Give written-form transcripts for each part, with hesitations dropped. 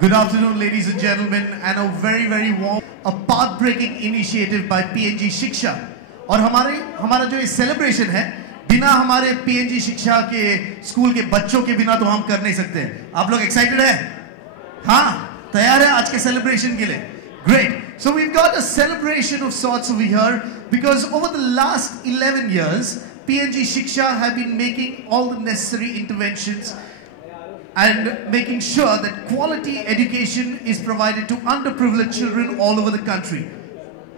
Good afternoon, ladies and gentlemen, and a very warm, a path-breaking initiative by PNG शिक्षा. और हमारा जो ये celebration है, बिना हमारे PNG शिक्षा के स्कूल के बच्चों के बिना तो हम कर नहीं सकते. आप लोग excited हैं? हाँ, तैयार है आज के celebration के लिए? Great. So we've got a celebration of sorts over here because over the last 11 years, PNG Shiksha have been making all the necessary interventions and making sure that quality education is provided to underprivileged children all over the country.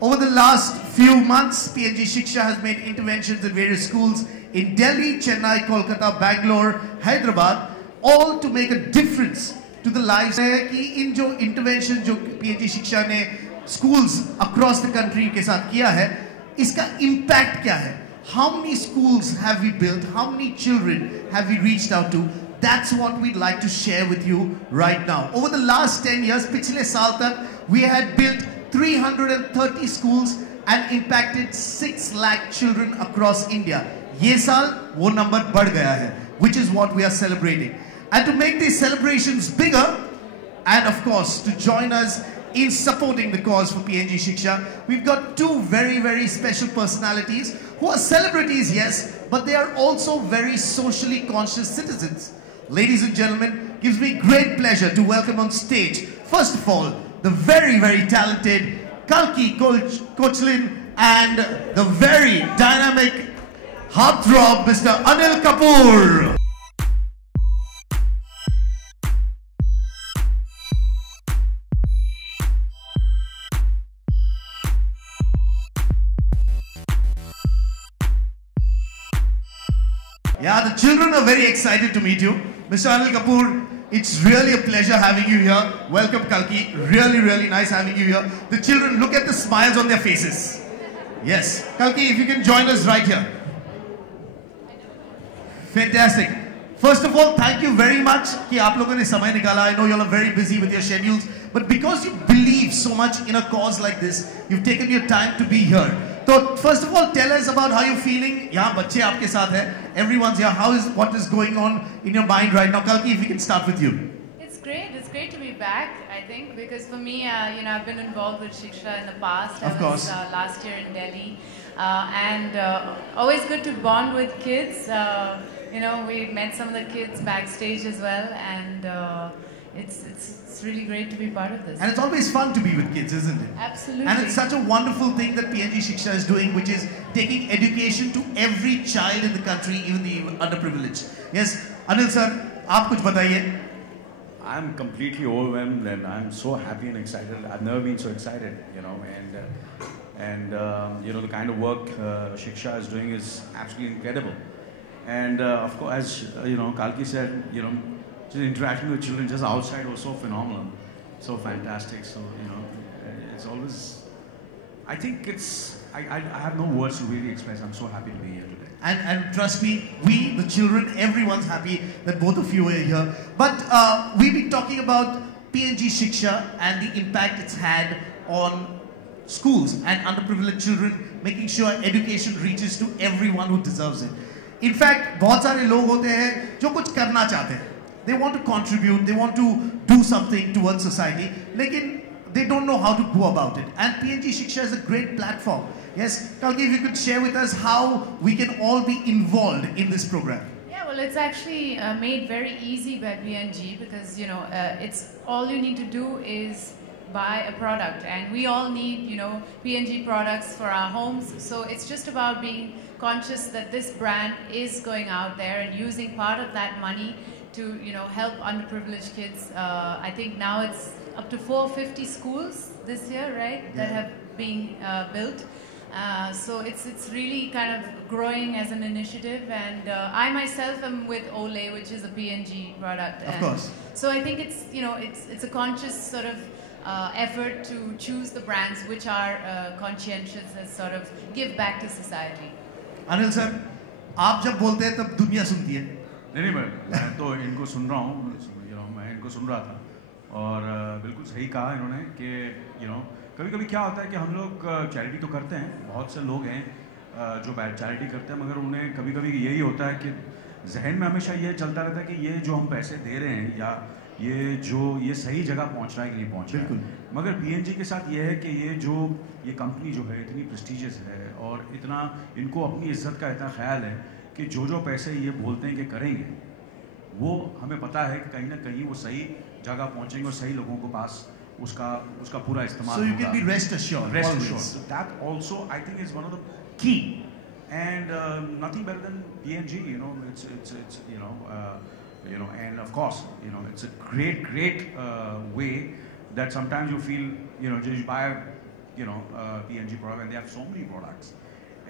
Over the last few months, PNG Shiksha has made interventions in various schools in Delhi, Chennai, Kolkata, Bangalore, Hyderabad, all to make a difference to the lives. कि इन जो intervention जो PNG Shiksha ने schools across the country के साथ किया है, इसका impact क्या है? How many schools have we built? How many children have we reached out to? That's what we'd like to share with you right now. Over the last 10 years, पिछले साल तक, we had built 330 schools and impacted 6 lakh children across India. ये साल वो number बढ़ गया है, which is what we are celebrating. And to make these celebrations bigger, and of course to join us in supporting the cause for PNG Shiksha, we've got two very special personalities who are celebrities, yes, but they are also very socially conscious citizens. Ladies and gentlemen, gives me great pleasure to welcome on stage, first of all, the very talented Kalki Kochlin and the very dynamic heartthrob, Mr. Anil Kapoor. Yeah, the children are very excited to meet you. Mr. Anil Kapoor, it's really a pleasure having you here. Welcome, Kalki. Really nice having you here. The children, look at the smiles on their faces. Yes. Kalki, if you can join us right here. Fantastic. First of all, thank you very much कि आप लोगों ने समय निकाला. I know you all are very busy with your schedules, but because you believe so much in a cause like this, you've taken your time to be here. So first of all, tell us about how you're feeling. यहाँ बच्चे आपके साथ हैं. Everyone's here. What is going on in your mind right now? Kalki, if we can start with you. It's great to be back, I think, because for me, I've been involved with Shiksha in the past. Of course. I was last year in Delhi, and always good to bond with kids. We met some of the kids backstage as well, and it's really great to be part of this. And it's always fun to be with kids, isn't it? Absolutely. And it's such a wonderful thing that PNG Shiksha is doing, which is taking education to every child in the country, even the underprivileged. Yes, Anil sir, आप कुछ बताइए. I'm completely overwhelmed and I'm so happy and excited. I've never been so excited, and the kind of work Shiksha is doing is absolutely incredible. And of course, as Kalki said, just interacting with children just outside was so phenomenal, so fantastic. So it's always, I think I have no words to really express. I'm so happy to be here today. And trust me, we, the children, everyone's happy that both of you are here. But we've been talking about PNG Shiksha and the impact it's had on schools and underprivileged children, making sure education reaches to everyone who deserves it. In fact, बहुत सारे लोग होते हैं जो कुछ करना चाहते हैं. They want to contribute, they want to do something towards society, लेकिन they don't know how to go about it. And PNG Shiksha is a great platform. Yes, Kalki, if you could share with us how we can all be involved in this program. Yeah, well, it's actually made very easy by PNG because it's all you need to do is buy a product, and we all need PNG products for our homes. So it's just about being conscious that this brand is going out there and using part of that money to help underprivileged kids. I think now it's up to 450 schools this year, right? Yeah. That have been built. So it's really kind of growing as an initiative, and I myself am with Olay, which is a PNG product. Of course. So I think it's a conscious sort of effort to choose the brands which are conscientious and sort of give back to society. Anil sir, आप जब बोलते हैं तब दुनिया सुनती है. नहीं मैं तो इनको सुन रहा हूँ, मैं इनको सुन रहा था और बिल्कुल सही कहा इन्होंने कि कभी क्या होता है कि हम लोग चैरिटी तो करते हैं, बहुत से लोग हैं जो चैरिटी करते हैं, मगर उन्हें कभी यही होता है कि जहन में हमेशा ये चलता रहता है कि ये जो हम पैसे दे रहे हैं या ये सही जगह पहुंच रहा है कि नहीं पहुंच रहा है। मगर पीएनजी के साथ ये है कि ये कंपनी जो है इतनी प्रेस्टिजियस है और इतना इनको अपनी इज्जत का इतना ख्याल है कि जो पैसे ये बोलते हैं कि करेंगे, वो हमें पता है कि कहीं ना कहीं वो सही जगह पहुंचेंगे और सही लोगों के पास उसका पूरा इस्तेमाल So you can be rest assured. Rest always. assured. So that also I think is one of the key, and nothing better than PNG. And of course, it's a great way that sometimes you feel, just buy PNG product and they have so many products,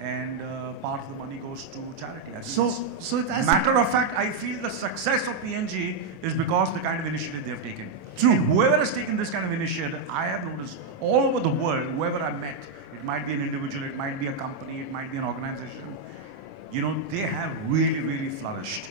and part of the money goes to charity. So it has matter of fact, I feel the success of PNG is because the kind of initiative they have taken. True. And whoever has taken this kind of initiative, I have noticed all over the world, whoever I met, it might be an individual, it might be a company, it might be an organization, they have really flourished.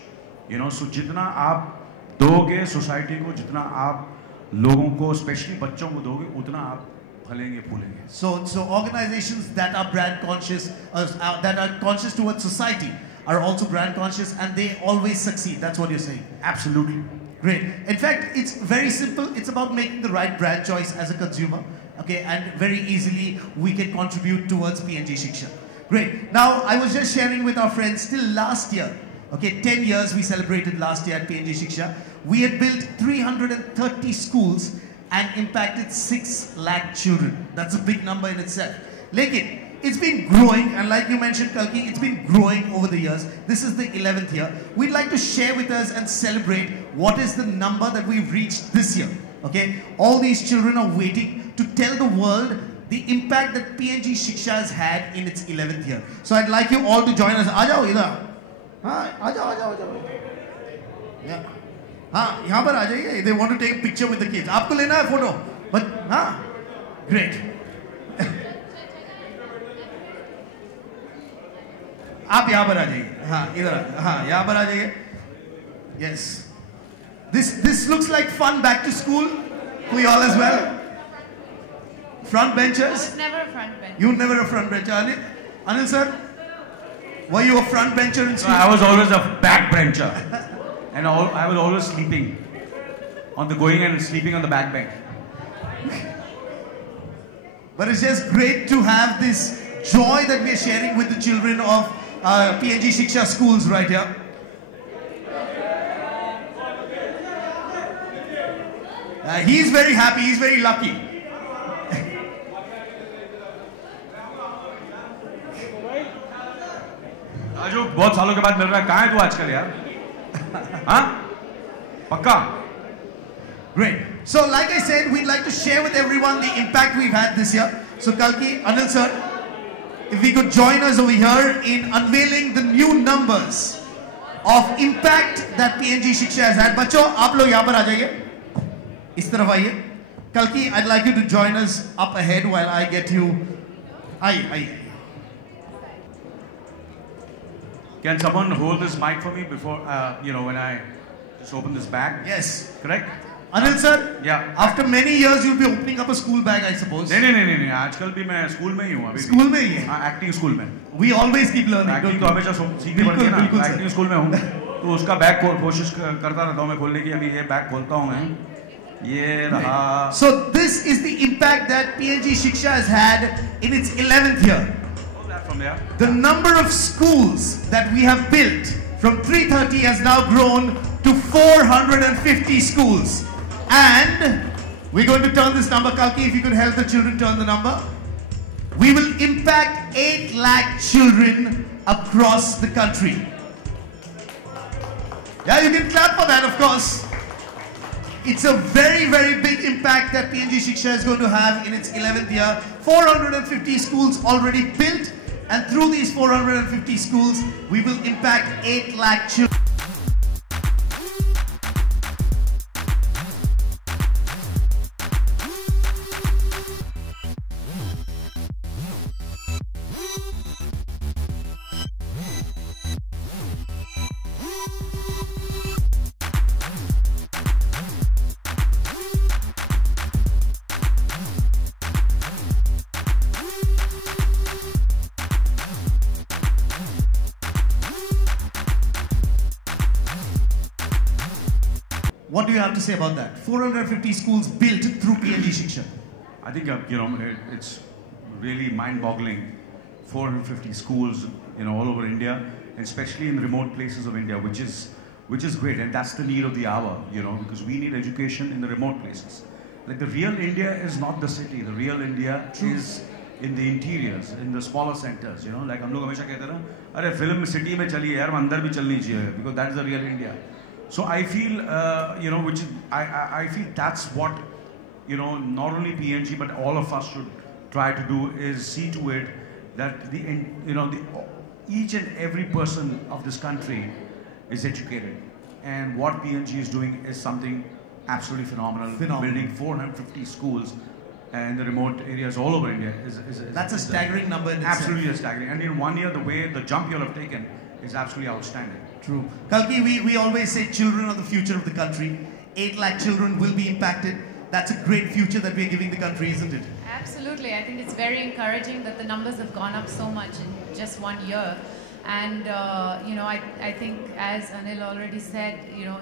So जितना आप दोगे society को, जितना आप लोगों को, specially बच्चों को दोगे, उतना आप फलेंगे फूलेंगे. So organizations that are brand conscious, that are conscious towards society, are also brand conscious, and they always succeed. That's what you're saying. Absolutely. Great. In fact, it's very simple. It's about making the right brand choice as a consumer. Okay, and very easily we can contribute towards PNG Shiksha. Great. Now, I was just sharing with our friends, till last year, okay, 10 years we celebrated last year at PNG Shiksha. We had built 330 schools and impacted 6 lakh children. That's a big number in itself. Lekin, it's been growing, and like you mentioned, Kalki, it's been growing over the years. This is the 11th year. We'd like to share with us and celebrate what is the number that we've reached this year. Okay, all these children are waiting to tell the world the impact that PNG Shiksha has had in its 11th year. So I'd like you all to join us. Aajao idhar. Aajao. Yeah. यहाँ पर आ जाइए. They want to take a picture with the kids. आपको लेना है photo? But great. आप यहाँ पर आ जाइए. इधर. यहाँ पर आ जाइए. Yes. This looks like fun back to school for you all as well. Front benchers. I was never a front bencher. You were never a front bencher, Anil sir. Were you a front bencher in school? No, I was always a back bencher, and I was always sleeping on the going and sleeping on the back bench. But it's just great to have this joy that we are sharing with the children of PNG Shiksha schools right here. He's very happy, he's very lucky. Raju, बहुत सालों के बाद मिल रहा है. कहाँ है तू आजकल यार? हाँ? पक्का? Great. So like I said, we'd like to share with everyone the impact we've had this year. So Kalki, Anil sir, if we could join us over here in unveiling the new numbers of impact that PNG Shiksha has had. बच्चों, आप लोग यहाँ पर आ जाइए. इस तरफ आइए. Kalki, I'd like you to join us up ahead while I get you. आइए. Can someone hold this mic for me before, when I just open this bag? Yes. Correct? Anil sir, Yeah. after many years you'll be opening up a school bag, I suppose. नहीं. आजकल भी मैं school में ही हूँ अभी. School में ही है. हाँ, एक्टिंग स्कूल में. We always keep learning. Acting तो हमेशा सीखनी पड़ती है ना. बिल्कुल, एक्टिंग स्कूल में हूँ, तो उसका बैग कोशिश करता रहता हूँ मैं खोलने की. अभी ये बैग खोलता हूँ मैं. ये रहा. So this is the impact that PNG Shiksha has had in its 11th year. From there. The number of schools that we have built from 330 has now grown to 450 schools. And we're going to turn this number, Kalki, if you could help the children turn the number. We will impact 8 lakh children across the country. Yeah, you can clap for that, of course. It's a very, very big impact that PNG Shiksha is going to have in its 11th year. 450 schools already built, and through these 450 schools, we will impact 8 lakh children. do you have to say about that? 450 schools built through PNG Shiksha. I think it's really mind-boggling. 450 schools, all over India, and especially in remote places of India, which is great, and that's the need of the hour, because we need education in the remote places. Like the real India is not the city. The real India is in the interiors, in the smaller centers. Like हम लोग हमेशा कहते हैं ना, अरे film city में चलिए यार, अंदर भी चलनी चाहिए, because that's the real India. So I feel, I feel that's what, not only PNG but all of us should try to do, is see to it that each and every person of this country is educated, and what PNG is doing is something absolutely phenomenal. Building 450 schools and the remote areas all over India that's a staggering number in itself. Absolutely staggering. And in 1 year, the way the jump you all have taken is absolutely outstanding. True. Kalki, we always say children are the future of the country. 8 lakh children will be impacted. That's a great future that we're giving the country, isn't it? Absolutely. I think it's very encouraging that the numbers have gone up so much in just 1 year. And, I think, as Anil already said,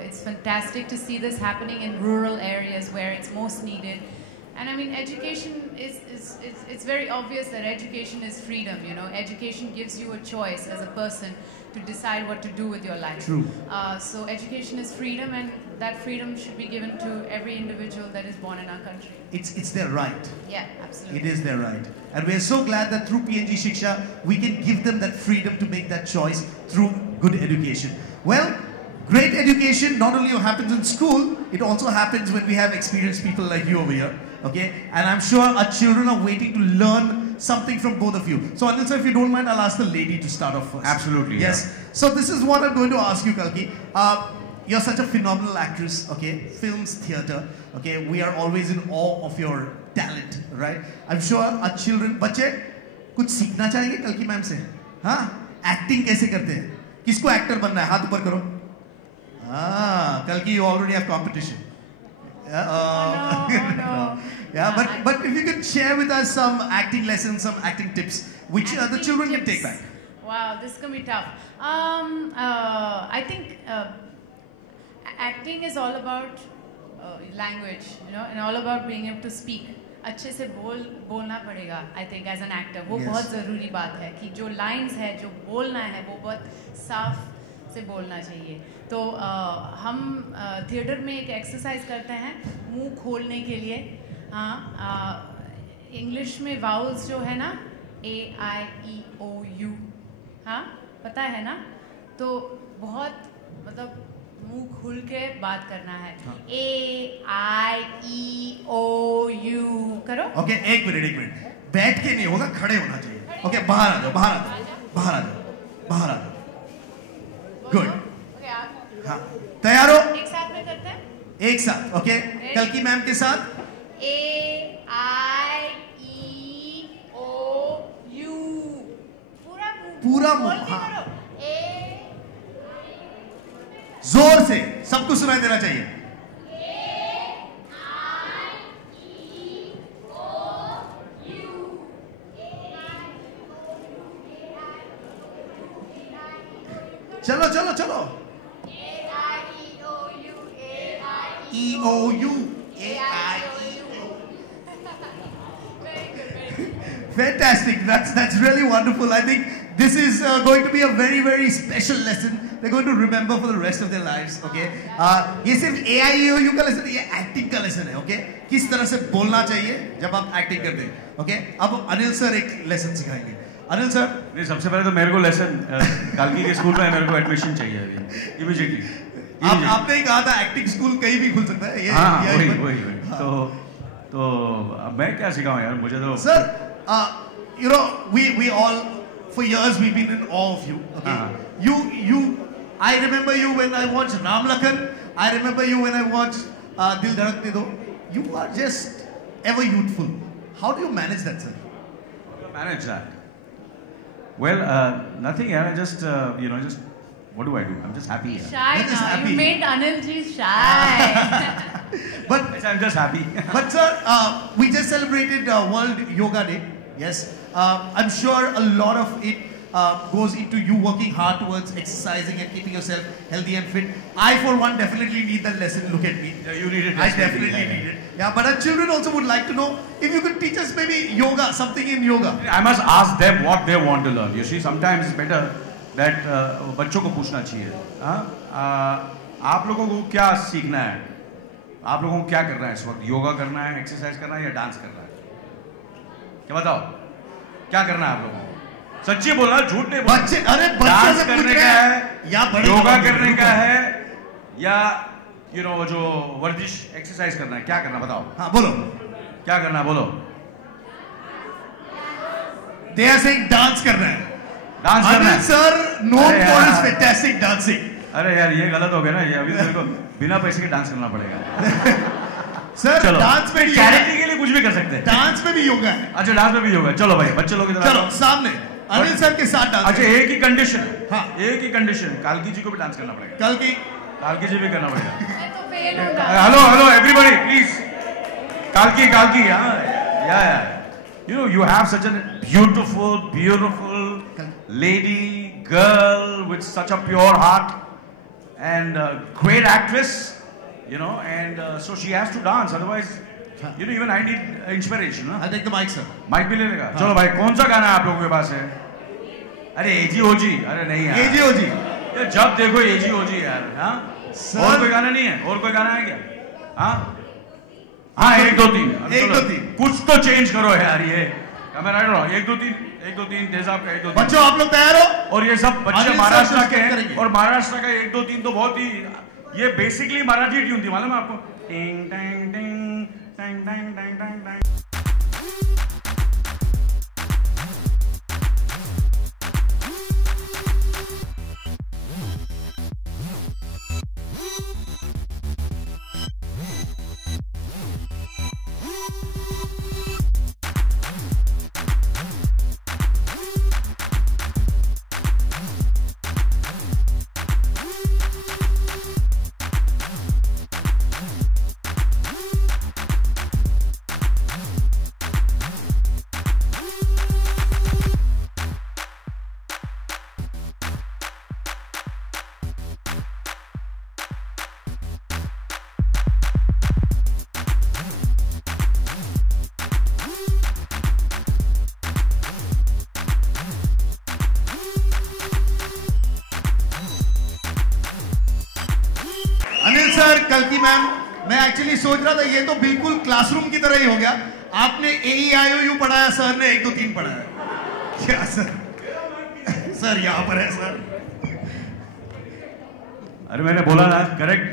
it's fantastic to see this happening in rural areas where it's most needed. And I mean, education it's very obvious that education is freedom, Education gives you a choice as a person to decide what to do with your life. True. So education is freedom, and that freedom should be given to every individual that is born in our country. It's their right. Yeah, absolutely. It is their right. And we're so glad that through PNG Shiksha, we can give them that freedom to make that choice through good education. Well, great education not only happens in school, it also happens when we have experienced people like you over here. Okay? And I'm sure our children are waiting to learn something from both of you. So Anil sir, if you don't mind, I'll ask the lady to start off first. Absolutely. Yes. Yeah. So this is what I'm going to ask you, Kalki. You're such a phenomenal actress, okay? Films, theatre, okay? We are always in awe of your talent, right? I'm sure our children, बच्चे कुछ सीखना चाहेंगे कल्की ma'am से, हाँ? Acting कैसे करते हैं? किसको actor बनना है? हाथ ऊपर करो. Kalki, you already have competition. No. Yeah, but if you could share with us some acting lessons, some acting tips, which the children can take back. Wow, this is going to be tough. I think acting is all about language, and all about being able to speak. अच्छे से बोलना पड़ेगा. I think as an actor, वो बहुत ज़रूरी बात है कि जो lines है, जो बोलना है, वो बहुत साफ से बोलना चाहिए. तो हम थिएटर में एक एक्सरसाइज करते हैं मुंह खोलने के लिए. इंग्लिश में वाउल्स जो है ना, A-I-E-O-U, हाँ, पता है ना? तो बहुत मतलब मुंह खुल के बात करना है. A-I-E-O-U करो. ओके, एक मिनट. बैठ के नहीं होगा, खड़े होना चाहिए. ओके, बाहर आ जाओ. गुड. हाँ, तैयार हो? एक साथ में करते हैं. एक साथ, ओके. कल्की मैम के साथ. A-I-E-O-U. पूरा मुंह. हाँ. जोर से सबको सुनाई देना चाहिए. चलो. E-O-U. A-I-E-O. Very good. Fantastic. That's really wonderful. I think this is going to be a very, very special lesson. They're going to remember for the rest of their lives. Okay. ये सिर्फ A-I-E-O-U का lesson, ये acting का lesson है. Okay. किस तरह से बोलना चाहिए जब आप एक्टिंग करते हैं. Okay. अब अनिल सर एक लेसन सिखाएंगे. अनिल सर. नहीं, सबसे पहले तो मेरे को लेसन कालकी के स्कूल में मेरे को एडमिशन चाहिए अभी इमीडिएटली. आपने ही कहा था एक्टिंग स्कूल कहीं भी खुल सकता है. वही. तो अब मैं क्या सिखाऊं यार, मुझे तो. Sir, we all for years we've been in awe of you. Okay. I remember you when I watched Ram Lakhan. I remember you when I watched Dil Dhadakne Do. You are just ever youthful. How do you manage that, sir? Manage that? Well, nothing. I just what do I do? I'm just happy. He's shy now. Happy. You made Anil ji shy. But I'm just happy. But sir, we just celebrated World Yoga Day. Yes. I'm sure a lot of it goes into you working hard towards exercising and keeping yourself healthy and fit. I, for one, definitely need that lesson. Look at me. Yeah, you need it. I definitely need it. Yeah, but our children also would like to know if you could teach us maybe yoga, something in yoga. I must ask them what they want to learn. You see, sometimes it's better that बच्चों को पूछना चाहिए. आप लोगों को क्या सीखना है? आप लोगों को क्या करना है इस वक्त? योगा करना है, एक्सरसाइज करना है या डांस करना है? क्या बताओ? क्या करना है आप लोगों को? सच्ची बोलना, झूठ नहीं बोलना. बच्चे, अरे डांस करने का है या योगा करने का है या जो वर्जिश एक्सरसाइज करना है, क्या करना बताओ? हाँ बोलो. क्या करना है बोलो? They are saying डांस करना है. डांस करना है. Anil sir known for his fantastic dancing. अरे यार ये गलत हो गया ना, ये अभी मेरे को बिना पैसे के डांस करना पड़ेगा. सर डांस में चैरिटी के लिए कुछ भी कर सकते हैं. डांस में भी योगा है. अच्छा डांस में भी योगा. चलो भाई बच्चे लोग इधर चलो सामने अनिल सर के साथ डांस. अच्छा एक ही कंडीशन. हाँ एक ही कंडीशन. कालकी जी को भी डांस करना पड़ेगा. कालकी जी भी करना पड़ेगा. Hello everybody please. कालकी या you have such a beautiful lady girl with such a pure heart and great actress, and so she has to dance, otherwise even I need inspiration. I'll take the mic sir. Mic भी ले लेगा. चलो भाई कौन सा गाना आप लोगों के पास है? अरे एजी ओजी. अरे नहीं यार एजी ओजी. जब देखो एजी ओजी यार. हाँ और कोई गाना नहीं है? और कोई गाना है क्या? हाँ 1 2 3 कुछ तो चेंज करो यार. ये मैं राइट रहा. 1 2 3 तेजाब का 1 2 3. बच्चों आप लोग तैयार हो? और ये सब बच्चे महाराष्ट्र के हैं और महाराष्ट्र का 1 2 3 तो बहुत ही ये बेसिकली मराठी ट्यून थी, मालूम है आपको? टिंग टैंग टिंग टैंग टैंग टैंग टैंग टैंग. अनिल सर, कल्की मैम, मैं एक्चुअली सोच रहा था ये तो बिल्कुल क्लासरूम की तरह ही हो गया. आपने AEIOU पढ़ाया, सर ने 1 2 3 पढ़ाया. क्या सर? सर यहाँ पर है सर. अरे मैंने बोला ना करेक्ट.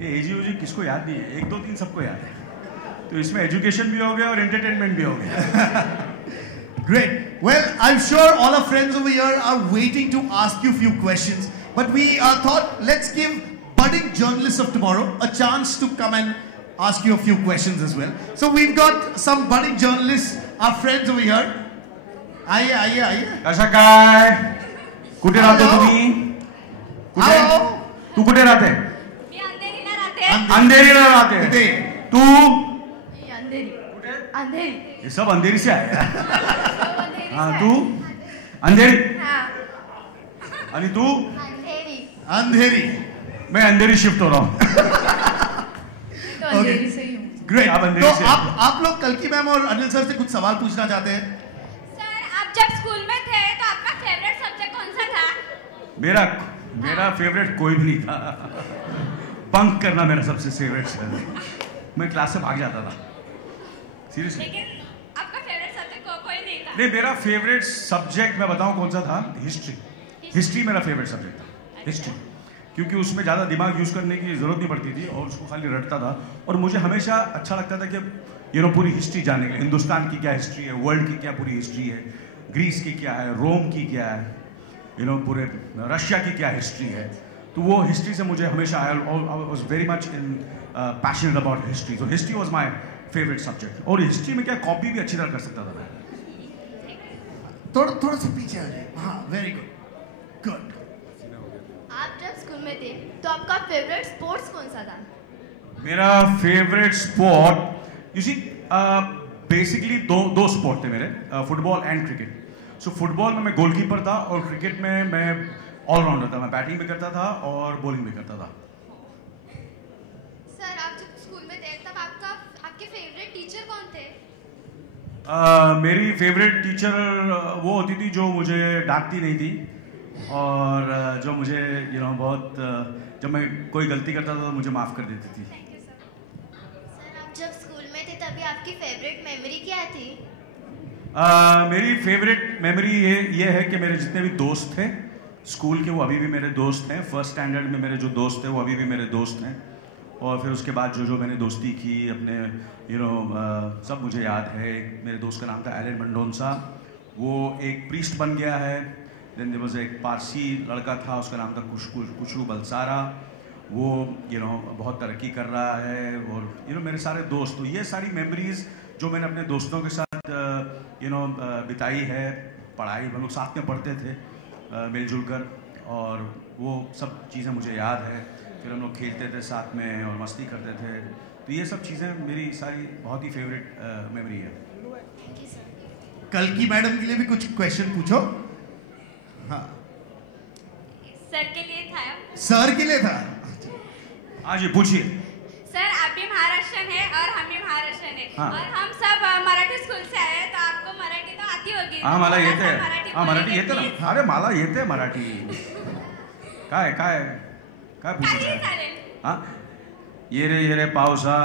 ये एजी किसको याद नहीं है? 1 2 3 सबको याद है. तो इसमें एजुकेशन भी हो गया और एंटरटेनमेंट भी हो गया. Great. Well, I'm sure all our friends over here are waiting to ask you a few questions. But we thought, let's give budding journalists of tomorrow a chance to come and ask you a few questions as well. So we've got some budding journalists, our friends over here. आइए. कशा काय? कुठे राहतो तुम्ही? कुठे? तू कुठे राहते? मी अंधेरीला राहते. अंधेरीला राहते. तू? अंधेरी. अंधेरी. ये सब अंधेरी से आया. हाँ तू? अंधेरी. हाँ. आणि तू? अंधेरी. मैं अंधेरी शिफ्ट हो रहा हूँ. तो अंधेरी से ही हूँ. ग्रेट. अंधेरी तो से आप लोग कल्की मैम और अनिल सर से कुछ सवाल पूछना चाहते हैं? सर आप जब स्कूल में थे तो आपका फेवरेट सब्जेक्ट कौन सा था? मेरा फेवरेट कोई भी नहीं था. बंक करना मेरा सबसे फेवरेट है. मैं क्लास से भाग जाता था. सीरियसली. लेकिन आपका फेवरेट सब्जेक्ट कोई नहीं था? नहीं, मेरा फेवरेट सब्जेक्ट मैं बताऊं कौन सा था? हिस्ट्री मेरा फेवरेट सब्जेक्ट था. हिस्ट्री, क्योंकि उसमें ज़्यादा दिमाग यूज़ करने की ज़रूरत नहीं पड़ती थी और उसको खाली रटता था. और मुझे हमेशा अच्छा लगता था कि पूरी हिस्ट्री जानने के लिए, हिंदुस्तान की क्या हिस्ट्री है, वर्ल्ड की क्या पूरी हिस्ट्री है, ग्रीस की क्या है, रोम की क्या है, पूरे रशिया की क्या हिस्ट्री है. तो वो हिस्ट्री से मुझे हमेशा I was very much in passionate about history. तो history was my favourite subject. और हिस्ट्री में क्या कॉपी भी अच्छी तरह कर सकता था मैं. थोड़ा सा पीछे आ जाए. हाँ, वेरी गुड. आप जब स्कूल में थे तो आपका फेवरेट स्पोर्ट्स कौन सा था? मेरा favourite sport, you see, basically दो स्पोर्ट थे मेरे, football and cricket. So football में मैं गोलकीपर था और क्रिकेट में मैं ऑलराउंडर था। मैं बैटिंग भी करता था और बॉलिंग भी करता था। सर आप जब स्कूल में थे तब आपके फेवरेट टीचर कौन थे? मेरी फेवरेट टीचर वो होती थी जो मुझे डांटती नहीं थी और जो मुझे बहुत जब मैं कोई गलती करता था तो मुझे माफ़ कर देती थी। थैंक यू सर आप जब स्कूल में थे तभी आपकी फेवरेट मेमोरी क्या थी? मेरी फेवरेट मेमोरी ये है कि मेरे जितने भी दोस्त थे स्कूल के वो अभी भी मेरे दोस्त हैं। फर्स्ट स्टैंडर्ड में मेरे जो दोस्त थे वो अभी भी मेरे दोस्त हैं और फिर उसके बाद जो मैंने दोस्ती की अपने सब मुझे याद है। मेरे दोस्त का नाम था एलन मंडोनसा, वो एक प्रीस्ट बन गया है। देन देयर वाज एक पारसी लड़का था, उसका नाम था कुशू बलसारा, वो बहुत तरक्की कर रहा है। और मेरे सारे दोस्त, तो ये सारी मेमोरीज जो मैंने अपने दोस्तों के साथ बिताई है। पढ़ाई हम लोग साथ में पढ़ते थे मिलजुल कर और वो सब चीज़ें मुझे याद है। फिर हम लोग खेलते थे साथ में और मस्ती करते थे। तो ये सब चीज़ें मेरी सारी बहुत ही फेवरेट मेमोरी है। Thank you sir. कल की मैडम के लिए भी कुछ क्वेश्चन पूछो। हाँ सर के लिए था। सर के लिए था। हाँ जी पूछिए। सर आप भी महाराष्ट्रन है और हम भी महाराष्ट्रन है। हाँ। और हम सब मराठी स्कूल से आए हैं, तो आपको मराठी तो आती होगी। हाँ तो मला थोड़ा येते सा मराठी मराठी बोलेंगे येते please? ना। अरे मला येते मराठी। काय काय काय काही पूछायचं? चालेल. हाँ ये रे पावसा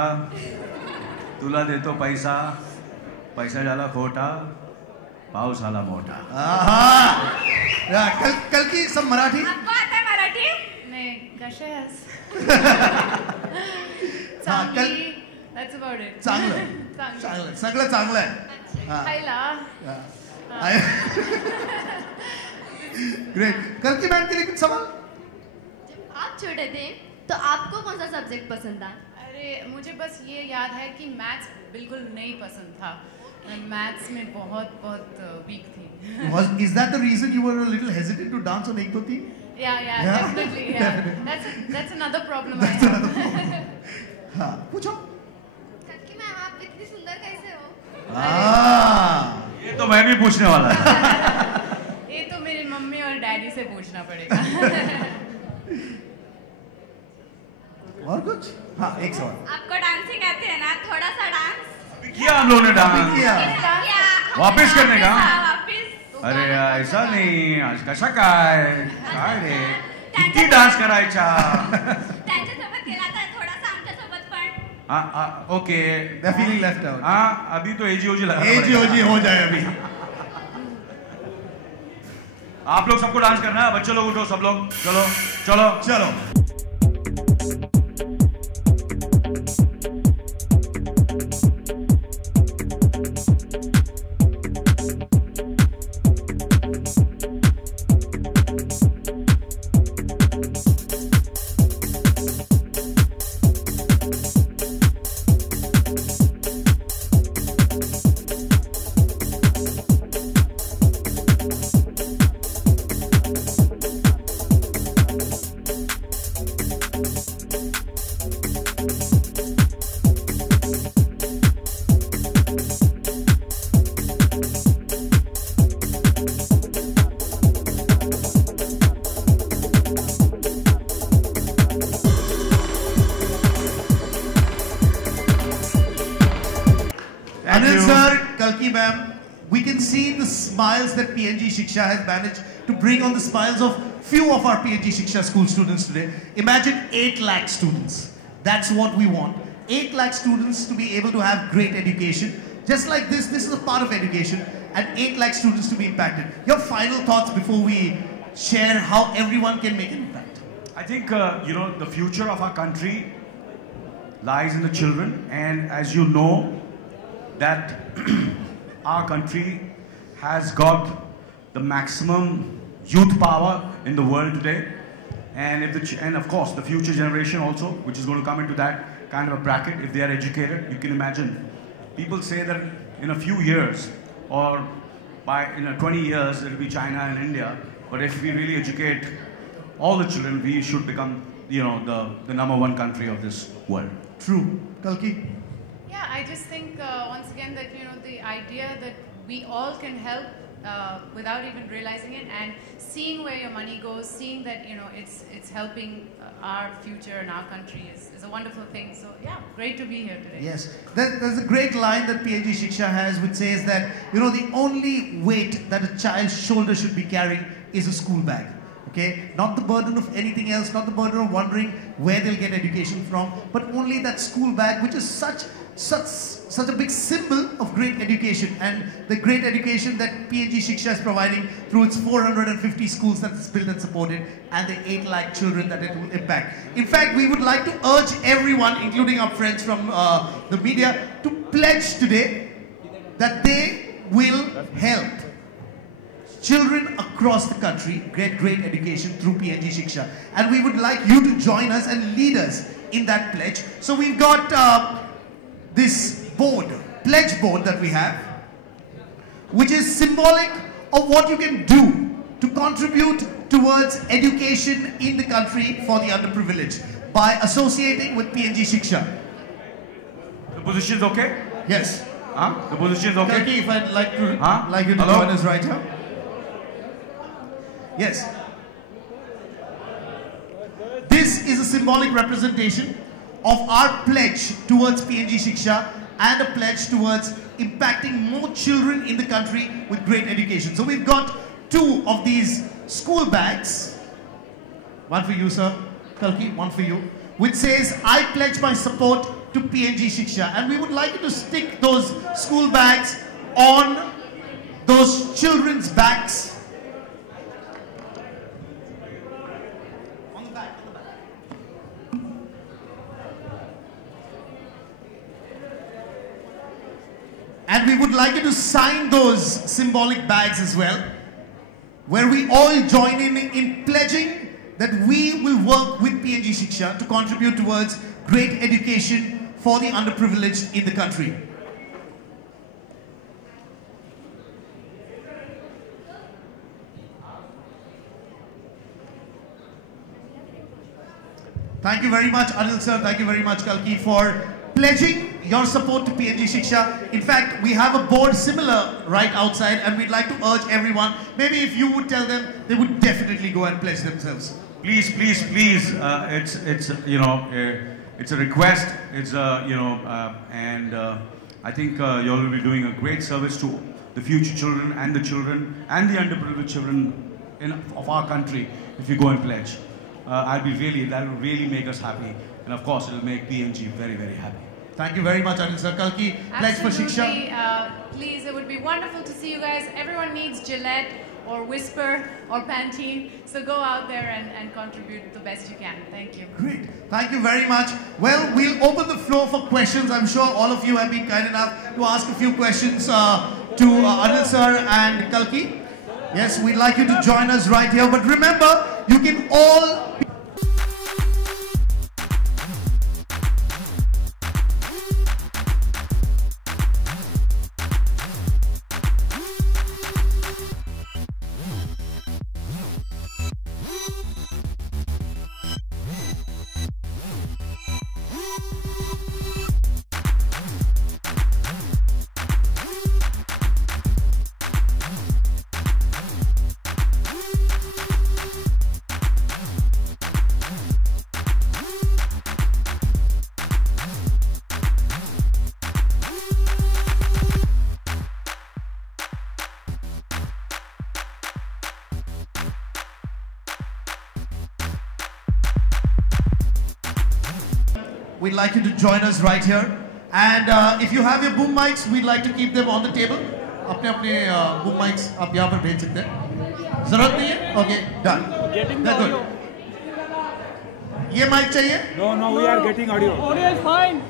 तुला देतो पैसा, पैसा झाला खोटा, पाऊस आला मोठा। आहा कल की सब मराठी। आपको आता है मराठी? नाही, कसे आहेस? हाँ, चांगली. That's about it. चांगलं चांगली. चांगलं सगळं चांगलं आहे। हाँ, खायला. ग्रेट। कल की मैम के लिए कुछ सवाल? जब आप छोटे थे तो आपको कौन सा सब्जेक्ट पसंद था? अरे मुझे बस ये याद है कि मैथ्स बिल्कुल नहीं पसंद था। मैं मैथ्स में बहुत वीक थी। Is that the reason you were a little hesitant to dance on 1 2 3? Yeah, Yeah. definitely. Yeah. That's another problem I That's have. another problem. हाँ पूछो। कल मैम आप इतनी सुंदर कैसे हो? हाँ ये तो मैं भी पूछने वाला था। ये तो मेरी मम्मी और डैडी से पूछना पड़ेगा। और कुछ? हाँ एक सवाल। आपको डांसिंग आती है ना? थोड़ा सा डांस किया हम लोगों ने डांस। किया। वापस करने का? वापिस. अरे ऐसा नाही, आज कशा काय रे किती डान्स करायचा। त्यांच्यासोबत केला तर थोडासा आमच्यासोबत पण. Okay They're feeling left out. हाँ अभी तो एजीओजी लगा एजीओजी हो जाए अभी। आप लोग सबको डांस करना है। बच्चे लोग उठो, सब लोग चलो चलो चलो Anil sir, Kalki ma'am, we can see the smiles that PNG Shiksha has managed to bring on the smiles of few of our PNG Shiksha school students today. Imagine 8 lakh students. That's what we want. 8 lakh students to be able to have great education. Just like this is a part of education, and 8 lakh students to be impacted. Your final thoughts before we share how everyone can make an impact. I think the future of our country lies in the children, and as you know that our country has got the maximum youth power in the world today, and of course the future generation also, which is going to come into that kind of a bracket if they are educated. You can imagine, people say that in a few years or by 20 years it will be China and India, but if we really educate all the children, we should become the #1 country of this world. True. Kalki? Yeah, I just think once again that the idea that we all can help without even realizing it, and seeing where your money goes, seeing that it's helping our future and our country is a wonderful thing. So yeah, great to be here today. Yes, there's a great line that PNG Shiksha has, which says that the only weight that a child's shoulder should be carrying is a school bag. Okay, not the burden of anything else, not the burden of wondering where they'll get education from, but only that school bag, which is such a big symbol of great education, and the great education that PNG Shiksha is providing through its 450 schools that it's built and supported, and the 8 lakh children that it will impact. In fact, we would like to urge everyone, including our friends from the media, to pledge today that they will help children across the country get great education through PNG Shiksha. And we would like you to join us and lead us in that pledge. So we've got this board, pledge board that we have, which is symbolic of what you can do to contribute towards education in the country for the underprivileged by associating with PNG Shiksha. The position's okay? Yes. Huh? The position's okay? Kalki, if I'd like you to Hello? join us right here. Yes. This is a symbolic representation of our pledge towards PNG Shiksha and a pledge towards impacting more children in the country with great education. So we've got 2 of these school bags. One for you, sir. Kalki, one for you. Which says, I pledge my support to PNG Shiksha. And we would like you to stick those school bags on those children's backs. And we would like you to sign those symbolic bags as well, where we all join in pledging that we will work with PNG Shiksha to contribute towards great education for the underprivileged in the country. Thank you very much, Anil sir. Thank you very much, Kalki, for pledging your support to PNG Shiksha. In fact, we have a board similar right outside, and we'd like to urge everyone, maybe if you would tell them, they would definitely go and pledge themselves. Please, please, please. It's a request. It's and I think you all will be doing a great service to the future children and the underprivileged children of our country if you go and pledge. That will really make us happy, and of course, it'll make PNG very, very happy. Thank you very much, Anil sir. Kalki, pledge for Shiksha. Please, it would be wonderful to see you guys. Everyone needs Gillette or Whisper or Pantene. So go out there and contribute the best you can. Thank you. Great. Thank you very much. Well, we'll open the floor for questions. I'm sure all of you have been kind enough to ask a few questions to Anil sir and Kalki. Yes, we'd like you to join us right here. But remember, you can all... We'd like you to join us right here. And if you have your boom mics, we'd like to keep them on the table. अपने boom mics आप यहाँ पर भेज सकते हैं. ज़रूरत नहीं है? Okay, done. That's good. ये mic चाहिए? No, we are getting audio. Audio is fine.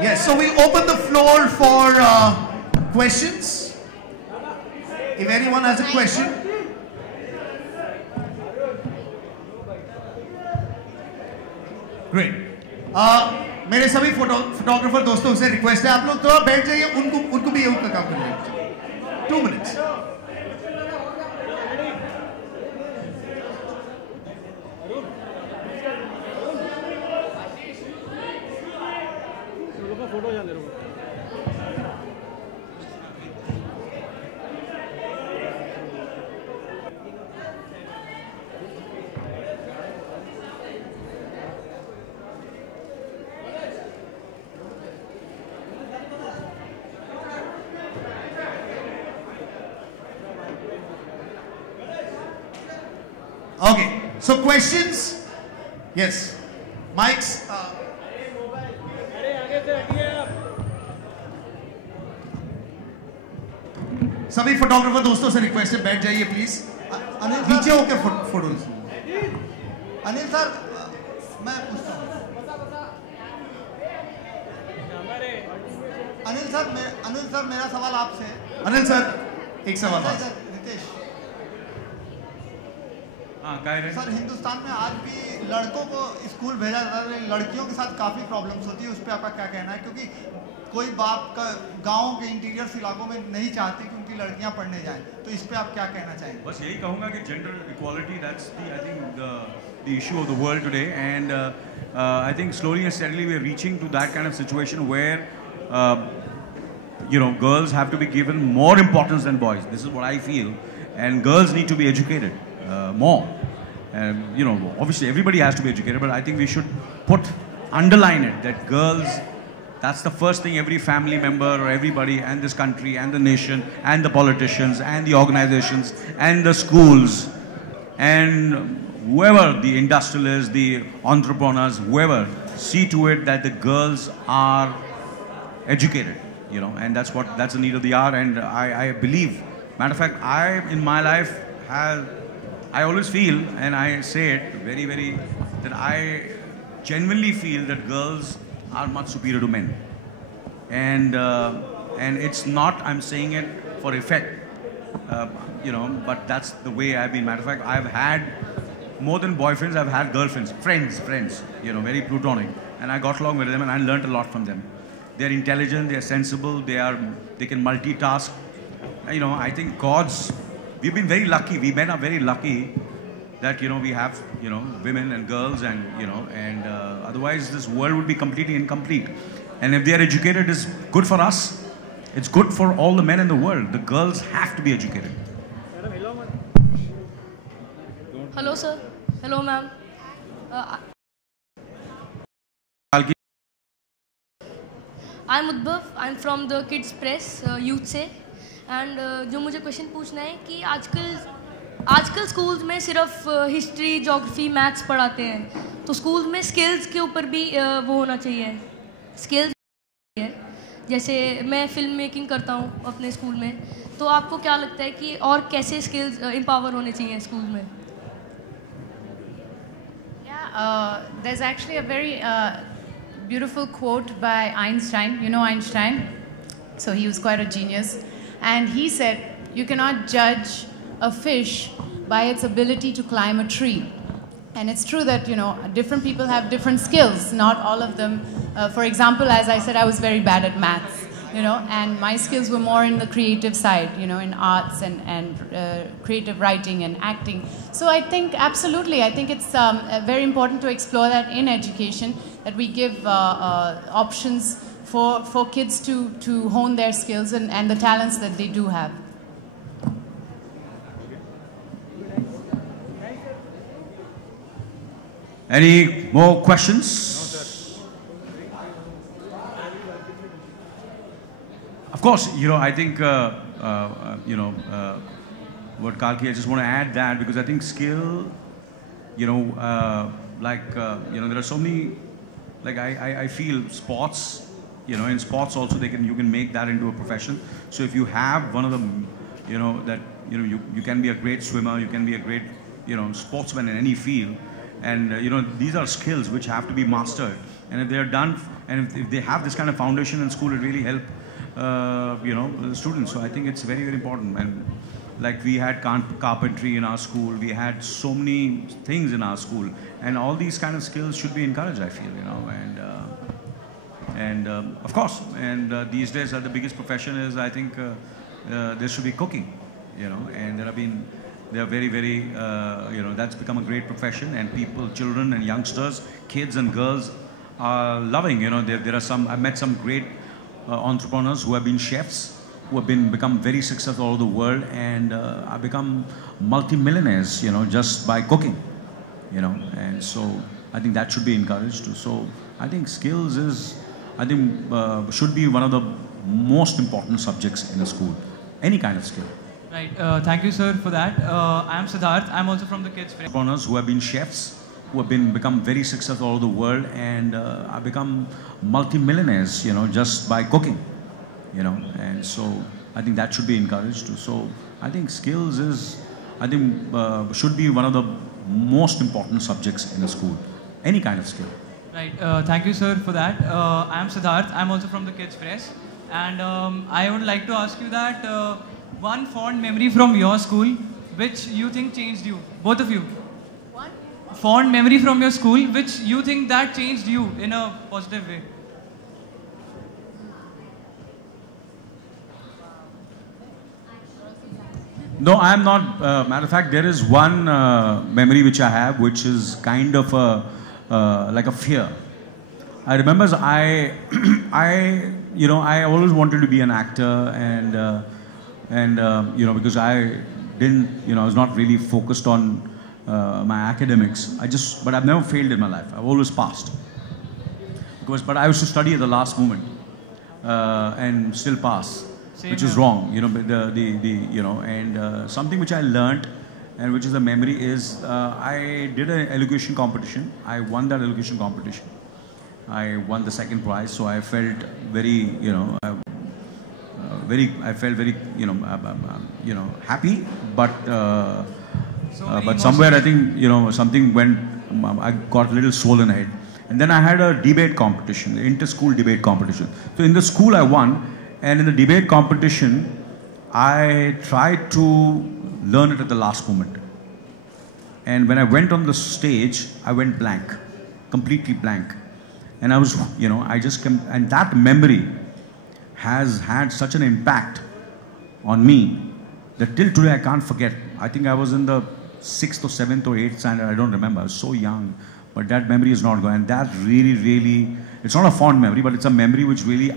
Yes, so we'll open the floor for questions. If anyone has a question. Great. मेरे सभी फोटोग्राफर दोस्तों से रिक्वेस्ट है, आप लोग थोड़ा बैठ जाइए, उनको भी ये उनका काम करना है. 2 minutes. Okay, so questions? Yes. Mics. सभी फोटोग्राफर दोस्तों से रिक्वेस्ट है, बैठ जाइए प्लीज, नीचे होकर फोटो। अनिल सर, मैं पूछता हूँ। अनिल सर मेरा सवाल आपसे है। अनिल सर, एक सवाल रितेश सर, हिंदुस्तान में आज भी लड़कों को स्कूल भेजा जाता है, लड़कियों के साथ काफ़ी प्रॉब्लम्स होती है, उस पर आपका क्या कहना है? क्योंकि कोई बाप का गांव के इंटीरियर्स इलाकों में नहीं चाहते कि उनकी लड़कियां पढ़ने जाएं, तो इस पे आप क्या कहना चाहेंगे? बस यही कहूँगा कि gender equality, that's the I think the issue of the world today, and I think slowly and steadily we are reaching to that kind of situation where girls have to be given more importance than boys. This is what I feel, and girls need to be educated more. Obviously everybody has to be educated, but I think we should underline it that girls, that's the first thing every family member or everybody and this country and the nation and the politicians and the organizations and the schools and whoever, the industrialists, the entrepreneurs, whoever, see to it that the girls are educated, and that's the need of the hour. And I believe, matter of fact, in my life I always feel, and I say it very, very, that I genuinely feel that girls are much superior to men, and it's not, I'm saying it for effect, but that's the way I've been. Matter of fact, I've had more than boyfriends, I've had girlfriends, friends, very plutonic, and I got along with them and I learned a lot from them. They're intelligent, they're sensible, they can multitask. I think we've been very lucky, we men are very lucky that, we have, women and girls, and, otherwise this world would be completely incomplete. And if they are educated, it's good for us. It's good for all the men in the world. The girls have to be educated. Hello, sir. Hello, ma'am. I'm Udbhav. I'm from the Kids Press, Youth से. And जो मुझे question पूछना है कि आजकल schools में सिर्फ history, geography, maths पढ़ाते हैं, तो स्कूल्स में स्किल्स के ऊपर भी वो होना चाहिए, स्किल्स। जैसे मैं फिल्म मेकिंग करता हूँ अपने स्कूल में, तो आपको क्या लगता है कि और कैसे स्किल्स एम्पावर होने चाहिए स्कूल में? There's actually a very beautiful quote by Einstein. You know Einstein? So he was quite a genius. And he said, you cannot judge a fish by its ability to climb a tree. And it's true that, different people have different skills. Not all of them. For example, as I said, I was very bad at maths. And my skills were more in the creative side, in arts and creative writing and acting. So I think, absolutely, I think it's very important to explore that in education, that we give options for kids to hone their skills and the talents that they do have. Any more questions? Of course, I think, what Kalki, I just want to add that, because I think skill, there are so many, I feel sports, in sports also you can make that into a profession. So if you have one of them, you can be a great swimmer, you can be a great, sportsman in any field. And, these are skills which have to be mastered. And if they are done, and if they have this kind of foundation in school, it really helps the students. So I think it's very, very important. And like we had carpentry in our school, we had so many things in our school, and all these kind of skills should be encouraged, I feel, and of course, and these days the biggest profession is, I think, there should be cooking, and they are very, very, that's become a great profession, and people, children and youngsters, kids and girls are loving, there are some, I've met some great entrepreneurs who have been chefs, who have become very successful all over the world, and have become multi-millionaires, just by cooking, and so I think that should be encouraged too. So I think skills should be one of the most important subjects in a school, any kind of skill. Right. Thank you, sir, for that. I am Siddharth. I am also from the Kids Press. Entrepreneurs who have been chefs, who have become very successful all over the world, and have become multi-millionaires, just by cooking, and so I think that should be encouraged too. So I think skills should be one of the most important subjects in a school, any kind of skill. Right. Thank you, sir, for that. I am Siddharth. I am also from the Kids Press. And I would like to ask you that one fond memory from your school which you think changed you, both of you. One? Fond memory from your school which you think that changed you in a positive way. No, I am not. Matter of fact, there is one memory which I have, which is kind of like a fear. I remember I always wanted to be an actor, and because I didn't, I was not really focused on my academics. But I've never failed in my life. I've always passed. But I used to study at the last moment and still pass. Same Which is here. wrong, and something which I learned and which is a memory is I did an elocution competition. I won that elocution competition. I won the second prize, so I felt very, I felt very, happy, but somewhere I think, something went, I got a little swollen head. And then I had a debate competition, inter-school debate competition. So in the school I won. And in the debate competition, I tried to learn it at the last moment. And when I went on the stage, I went blank, completely blank. And I was, and that memory has had such an impact on me that till today I can't forget. I think I was in the 6th or 7th or 8th standard, I don't remember, I was so young. But that memory is not gone. And that really, really, it's not a fond memory, but it's a memory which really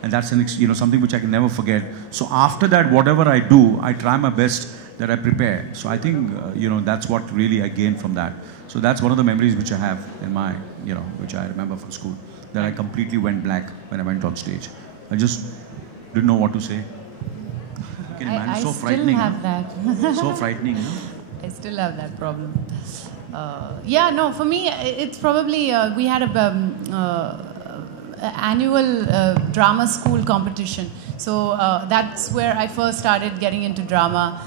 and that's something which I can never forget. So after that, whatever I do, I try my best that I prepare. So I think, that's what really I gained from that. So that's one of the memories which I have in my, which I remember from school, that I completely went blank when I went on stage. I just didn't know what to say. Can you imagine? I So still frightening. have that. So frightening. I still have that problem. Yeah, no, for me, it's probably, we had a annual drama school competition. So that's where I first started getting into drama.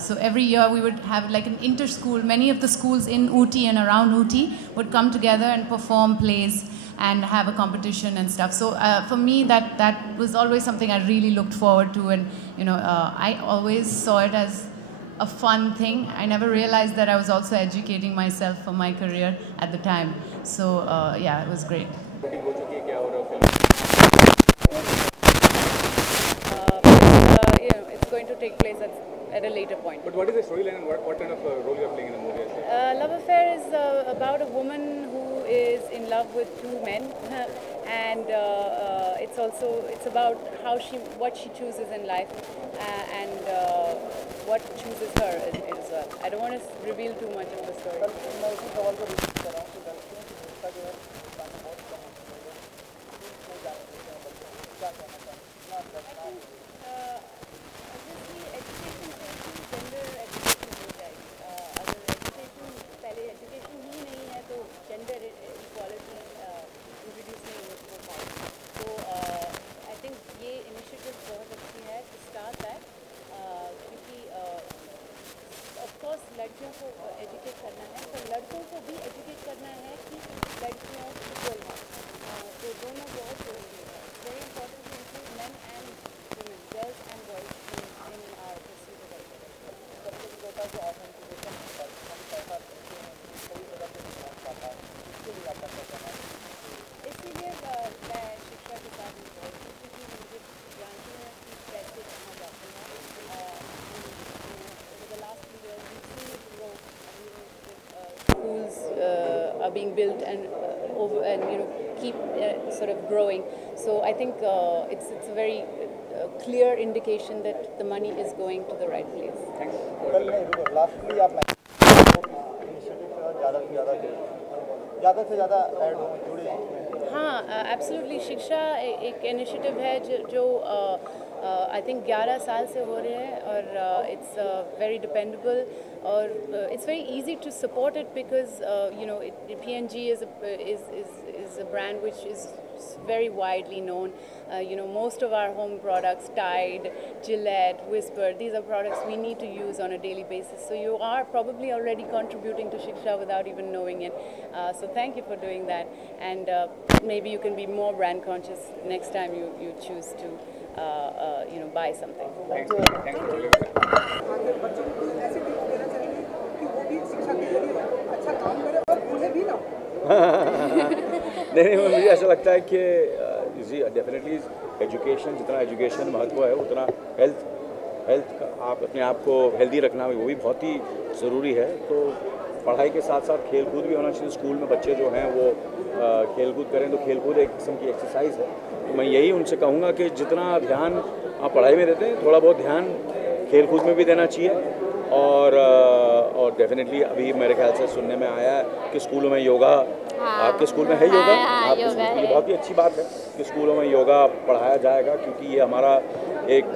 So every year we would have like an inter-school. Many of the schools in Ooty and around Ooty would come together and perform plays and have a competition and stuff. So for me, that was always something I really looked forward to, and I always saw it as a fun thing. I never realized that I was also educating myself for my career at the time. So yeah, it was great. It's going to take place at a later point. But what is the storyline and what kind of role you are playing in the movie? Love Affair is about a woman who is in love with two men, and it's about what she chooses in life, and what chooses her as well. I don't want to reveal too much of the story. लड़कियों को educate करना है, तो लड़कों को भी educate करना है कि लड़कियों इक्वल हैं, तो दोनों बहुत जरूरी है. Very important to include men and women, girls and boys in our pursuit of education. इसीलिए मैं शिक्षा के साथ इन्वॉल्व हूँ, क्योंकि मुझे जानती हूँ कि कैसे कहाँ जाते हैं. Schools are being built and keep sort of growing. So I think it's a very clear indication that the money is going to the right place. Lastly, आप ज़्यादा से ज़्यादा ऐड जुड़े. हाँ, एब्सोल्युटली. शिक्षा एक इनिशिएटिव है जो आई थिंक 11 साल से हो रहे हैं और इट्स वेरी डिपेंडेबल और it's very easy to support it because you know PNG is a brand which is very widely known. You know, most of our home products, Tide, Gillette, Whisper, these are products we need to use on a daily basis. So you are probably already contributing to Shiksha without even knowing it. So thank you for doing that. And maybe you can be more brand conscious next time you choose to, you know, buy something. Thanks for बच्चों को ऐसे tips देना चाहिए कि वो भी शिक्षा के जरिए अच्छा काम करे और भूले भी ना। नहीं, मुझे ऐसा लगता है कि डेफिनेटली एजुकेशन, जितना एजुकेशन महत्व है उतना हेल्थ का आप अपने आप को हेल्दी रखना वो भी बहुत ही ज़रूरी है। तो पढ़ाई के साथ साथ खेल कूद भी होना चाहिए। स्कूल में बच्चे जो हैं वो खेल कूद करें, तो खेल कूद एक किस्म की एक्सरसाइज है। तो मैं यही उनसे कहूँगा कि जितना ध्यान आप पढ़ाई में देते हैं थोड़ा बहुत ध्यान खेल कूद में भी देना चाहिए। और डेफिनेटली अभी मेरे ख्याल से सुनने में आया है कि स्कूलों में योगा, आपके स्कूल में है योगा? आपके स्कूल में बहुत ही अच्छी बात है कि स्कूलों में योगा पढ़ाया जाएगा, क्योंकि ये हमारा एक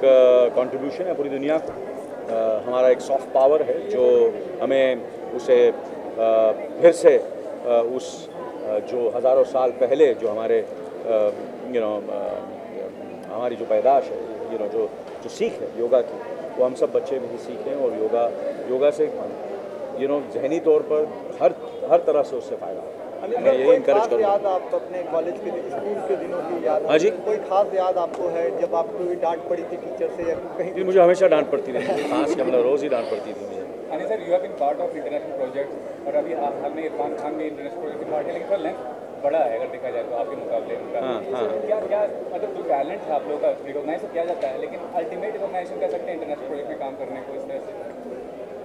कंट्रीब्यूशन है पूरी दुनिया को। हमारा एक सॉफ्ट पावर है जो हमें उसे फिर से उस जो हज़ारों साल पहले जो हमारे हमारी जो पैदाश है, जो सीख है योगा की, वो हम सब बच्चे भी सीखें। और योगा से जहनी तौर पर हर तरह से उससे फ़ायदा है। मैं यही इंकरेज करूँगा। याद आप अपने कॉलेज के स्कूल के दिनों की याद? हाँ जी। कोई खास याद आपको है जब आपको भी डांट पड़ी थी टीचर से या कहीं? जी, मुझे हमेशा डांट पड़ती थी, खास क्या मतलब रोज़ ही डांट पड़ती थी मुझे। Anil sir, you have been part of international project और अभी आपने इरफान खान भी इंटरनेशनल प्रोजेक्ट की पार्ट है, लेकिन थोड़ा लेंथ बड़ा है अगर देखा जाए तो आपके मुकाबले उनका। क्या मतलब जो टैलेंट है आप लोगों का रिकॉग्नाइज तो किया जाता है, लेकिन अल्टीमेट रिकॉग्नाइजेशन कह सकते हैं इंटरनेशनल प्रोजेक्ट में काम करने को इस तरह से?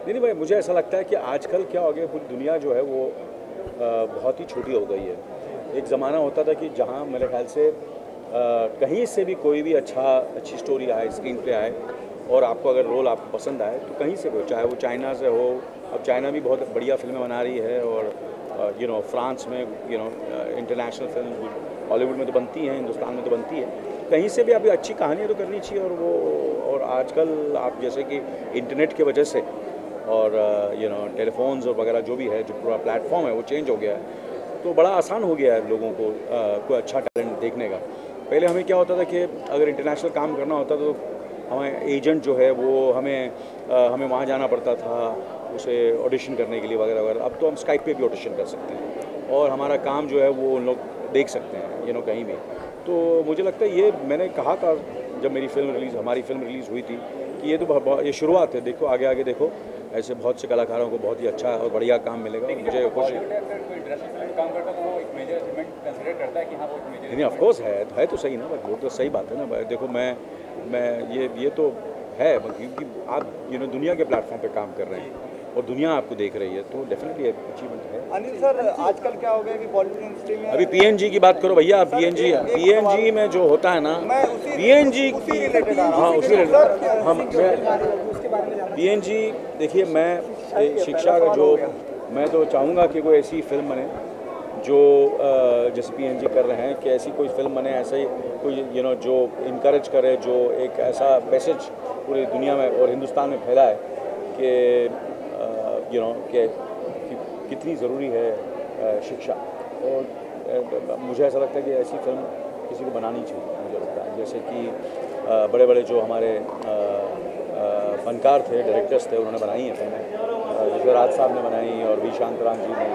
नहीं भाई, मुझे ऐसा लगता है कि आजकल क्या हो गया, पूरी दुनिया जो है वो बहुत ही छोटी हो गई है। एक ज़माना होता था कि जहाँ मेरे ख्याल से कहीं से भी कोई भी अच्छी स्टोरी आए, स्क्रीन पे आए और आपको अगर रोल आपको पसंद आए तो कहीं से कोई, चाहे वो चाइना से हो। अब चाइना भी बहुत बढ़िया फिल्में बना रही है और फ्रांस में इंटरनेशनल फिल्म, हॉलीवुड में तो बनती हैं, हिंदुस्तान में तो बनती है। कहीं से भी अभी अच्छी कहानियाँ तो करनी चाहिए। और आजकल आप जैसे कि इंटरनेट की वजह से और टेलीफोन्स और वगैरह जो भी है, जो पूरा प्लेटफॉर्म है वो चेंज हो गया है, तो बड़ा आसान हो गया है लोगों को कोई अच्छा टैलेंट देखने का। पहले हमें क्या होता था कि अगर इंटरनेशनल काम करना होता तो हमें एजेंट जो है वो हमें वहाँ जाना पड़ता था उसे ऑडिशन करने के लिए वगैरह वगैरह। अब तो हम स्काइप पे भी ऑडिशन कर सकते हैं और हमारा काम जो है वो उन लोग देख सकते हैं कहीं भी। तो मुझे लगता है ये मैंने कहा था जब हमारी फिल्म रिलीज़ हुई थी कि ये शुरुआत है। देखो आगे देखो, ऐसे बहुत से कलाकारों को बहुत ही अच्छा और बढ़िया काम मिलेगा। मुझे खुशी नहीं, ऑफकोर्स है तो सही ना, वो तो सही बात है ना। देखो मैं ये तो है क्योंकि आप दुनिया के प्लेटफॉर्म पे काम कर रहे हैं और दुनिया आपको देख रही है, तो डेफिनेटली अचीवमेंट है। अनिल सर, आजकल क्या हो गया कि बॉलीवुड इंडस्ट्री में अभी PNG की बात करो भैया। PNG में जो होता है ना, PNG PNG देखिए, मैं शिक्षा का मैं तो चाहूँगा कि कोई ऐसी फिल्म बने जो जैसे PNG कर रहे हैं, कि ऐसी कोई फिल्म बने, ऐसे कोई जो इनकरेज करे, जो एक ऐसा मैसेज पूरी दुनिया में और हिंदुस्तान में फैलाए कि कि कितनी ज़रूरी है शिक्षा। और मुझे ऐसा लगता है कि ऐसी फिल्म किसी को बनानी चाहिए। मुझे लगता है जैसे कि बड़े बड़े जो हमारे फनकार थे, डायरेक्टर्स थे, उन्होंने बनाई हैं फिल्में, जैसे राज साहब ने बनाई और वी शांतराम जी ने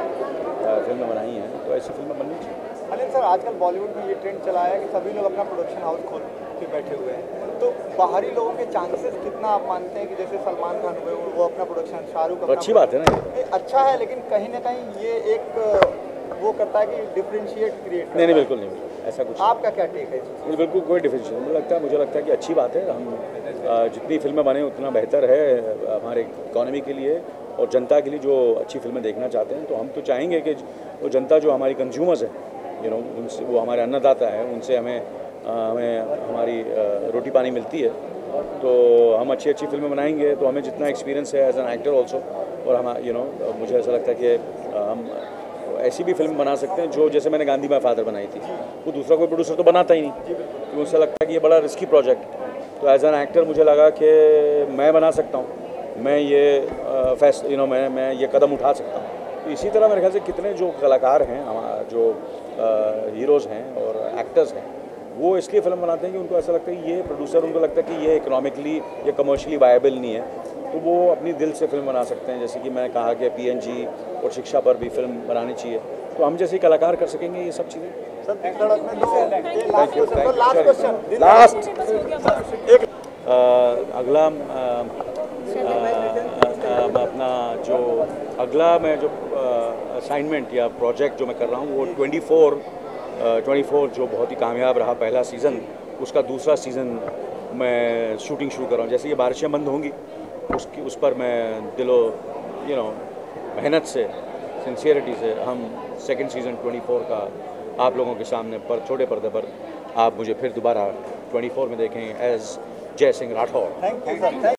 फिल्में बनाई हैं, तो ऐसी फिल्में बननी चाहिए। अनिल सर, आजकल बॉलीवुड में ये ट्रेंड चला है कि सभी लोग अपना प्रोडक्शन हाउस खोल के बैठे हुए हैं, तो बाहरी लोगों के चांसेस कितना आप मानते हैं कि जैसे सलमान खान हुए वो अपना प्रोडक्शन, शाहरुख तो अच्छी बात है ना, अच्छा है, लेकिन कहीं ना कहीं ये एक वो करता है कि डिफरेंशिएट क्रिएट। नहीं, बिल्कुल नहीं, ऐसा कुछ। आपका क्या टेक है? बिल्कुल कोई डिफरेंशिएट मुझे लगता है कि अच्छी बात है। हम जितनी फिल्में बने उतना बेहतर है हमारे इकोनॉमी के लिए और जनता के लिए जो अच्छी फिल्में देखना चाहते हैं। तो हम तो चाहेंगे कि वो जनता जो हमारी कंज्यूमर्स है, उनसे, वो हमारे अन्नदाता है, उनसे हमें हमारी रोटी पानी मिलती है। तो हम अच्छी फिल्में बनाएंगे तो हमें जितना एक्सपीरियंस है एज एन एक्टर ऑल्सो, और हम मुझे ऐसा लगता है कि हम ऐसी भी फिल्म बना सकते हैं जो, जैसे मैंने गांधी माय फादर बनाई थी, वो दूसरा कोई प्रोड्यूसर तो बनाता ही नहीं, क्योंकि मुझे लगता है कि ये बड़ा रिस्की प्रोजेक्ट तो एज एन एक्टर मुझे लगा कि मैं बना सकता हूँ, मैं ये मैं ये कदम उठा सकता हूँ। तो इसी तरह मेरे ख्याल से कितने जो कलाकार हैं, जो हीरोज़ हैं और एक्टर्स हैं, वो इसलिए फिल्म बनाते हैं कि उनको ऐसा लगता है कि ये प्रोड्यूसर, उनको लगता है कि ये इकोनॉमिकली या कमर्शियली वायबल नहीं है, तो वो अपनी दिल से फिल्म बना सकते हैं। जैसे कि मैं कहा कि PNG और शिक्षा पर भी फिल्म बनानी चाहिए, तो हम जैसे कलाकार कर सकेंगे ये सब चीज़ें। अगला अपना जो अगला मैं जो असाइनमेंट या प्रोजेक्ट जो मैं कर रहा हूँ वो 24 जो बहुत ही कामयाब रहा पहला सीज़न, उसका दूसरा सीज़न मैं शूटिंग शुरू कर रहा हूँ। जैसे ये बारिशें बंद होंगी उस पर मैं मेहनत से, सिंसियरिटी से हम सेकंड सीज़न 24 का आप लोगों के सामने पर छोटे पर्दे पर आप मुझे फिर दोबारा 24 में देखें एज जय सिंह राठौर।